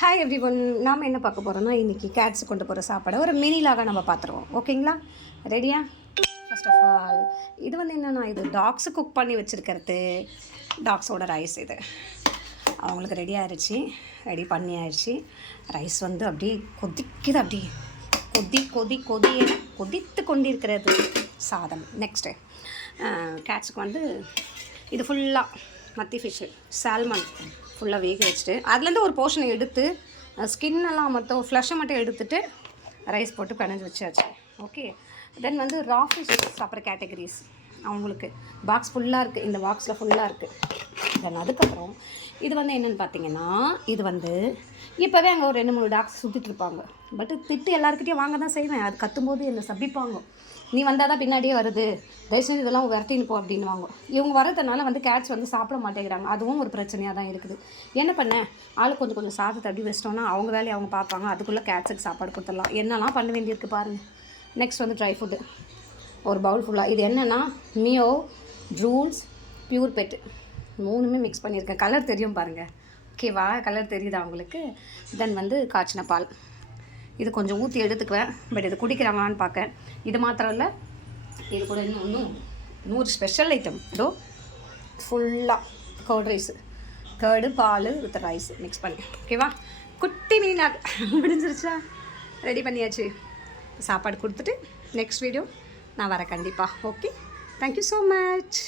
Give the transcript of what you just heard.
Hi every one. நாம் என்ன பார்க்க போகிறோம்னா இன்றைக்கி கேட்ஸு கொண்டு போகிற சாப்பாடை ஒரு மினிலாக நம்ம பார்த்துருவோம். ஓகேங்களா? ரெடியா? ஃபர்ஸ்ட் ஆஃப் ஆல் இது வந்து என்னென்னா, இது டாக்ஸு குக் பண்ணி வச்சுருக்கிறது. டாக்ஸோட ரைஸ் இது அவங்களுக்கு ரெடி ஆயிடுச்சு. ரெடி பண்ணி ஆயிடுச்சு. ரைஸ் வந்து அப்படியே கொதிக்குது. அப்படியே கொதித்து கொண்டிருக்கிறது சாதம். நெக்ஸ்ட்டு கேட்ஸுக்கு வந்து இது ஃபுல்லாக மத்தி ஃபிஷ்ஷு, சால்மன் ஃபுல்லாக வேக வச்சுட்டு அதுலேருந்து ஒரு போர்ஷனை எடுத்து ஸ்கின்னெல்லாம் மட்டும் ஃப்ளஷை மட்டும் எடுத்துகிட்டு ரைஸ் போட்டு பிணைஞ்சு வச்சாச்சு. ஓகே. தென் வந்து ரா ஃபிஷ் சாப்பிட்ற கேட்டகரிஸ் அவங்களுக்கு பாக்ஸ் ஃபுல்லாக இருக்குது. இந்த பாக்ஸில் ஃபுல்லாக இருக்குது. தென் அதுக்கப்புறம் இது வந்து என்னென்னு பார்த்தீங்கன்னா, இது வந்து இப்போவே அங்கே ஒரு 2-3 டாக்ஸ் சுற்றிட்டுருப்பாங்க. பட்டு திட்டு எல்லாருக்கிட்டையும் வாங்க தான் செய்வேன். அது கத்தும்போது என்னை சபிப்பாங்க. நீ வந்தால் தான் பின்னாடியே வருது, தயவுசெய்து இதெல்லாம் விரட்டின்னு போ அப்படின்வாங்க. இவங்க வரதுனால வந்து கேட்ஸ் வந்து சாப்பிட மாட்டேங்கிறாங்க. அதுவும் ஒரு பிரச்சனையாக தான் இருக்குது. என்ன பண்ணேன், ஆளுக்கு கொஞ்சம் சாதத்தை அப்படி வச்சிட்டோன்னா அவங்க வேலையை அவங்க பார்ப்பாங்க. அதுக்குள்ளே கேட்ஸுக்கு சாப்பாடு கொடுத்துடலாம். என்னெல்லாம் பண்ண வேண்டியிருக்கு பாருங்கள். நெக்ஸ்ட் வந்து ட்ரை ஃபுட்டு ஒரு பவுல் ஃபுல்லாக. இது என்னென்னா மியோ, ட்ரூல்ஸ், பியூர் பெட்டு 3மே மிக்ஸ் பண்ணியிருக்கேன். கலர் தெரியும் பாருங்கள். ஓகேவா? கலர் தெரியுதா உங்களுக்கு? தென் வந்து காய்ச்சின பால் இது கொஞ்சம் ஊற்றி எடுத்துக்குவேன். பட் இது குடிக்கிறாங்களான்னு பார்க்க. இது மாத்திரம் இல்லை, இது கூட இன்னும் 100 ஸ்பெஷல் ஐட்டம். இதோ ஃபுல்லாக கர்ட் ரைஸு, கர்டு பால் வித் ரைஸ் மிக்ஸ் பண்ணி. ஓகேவா? குட்டி மீனாக முடிஞ்சிருச்சா? ரெடி பண்ணியாச்சு. சாப்பாடு கொடுத்துட்டு நெக்ஸ்ட் வீடியோ நான் வரேன் கண்டிப்பாக. Okay, thank you so much.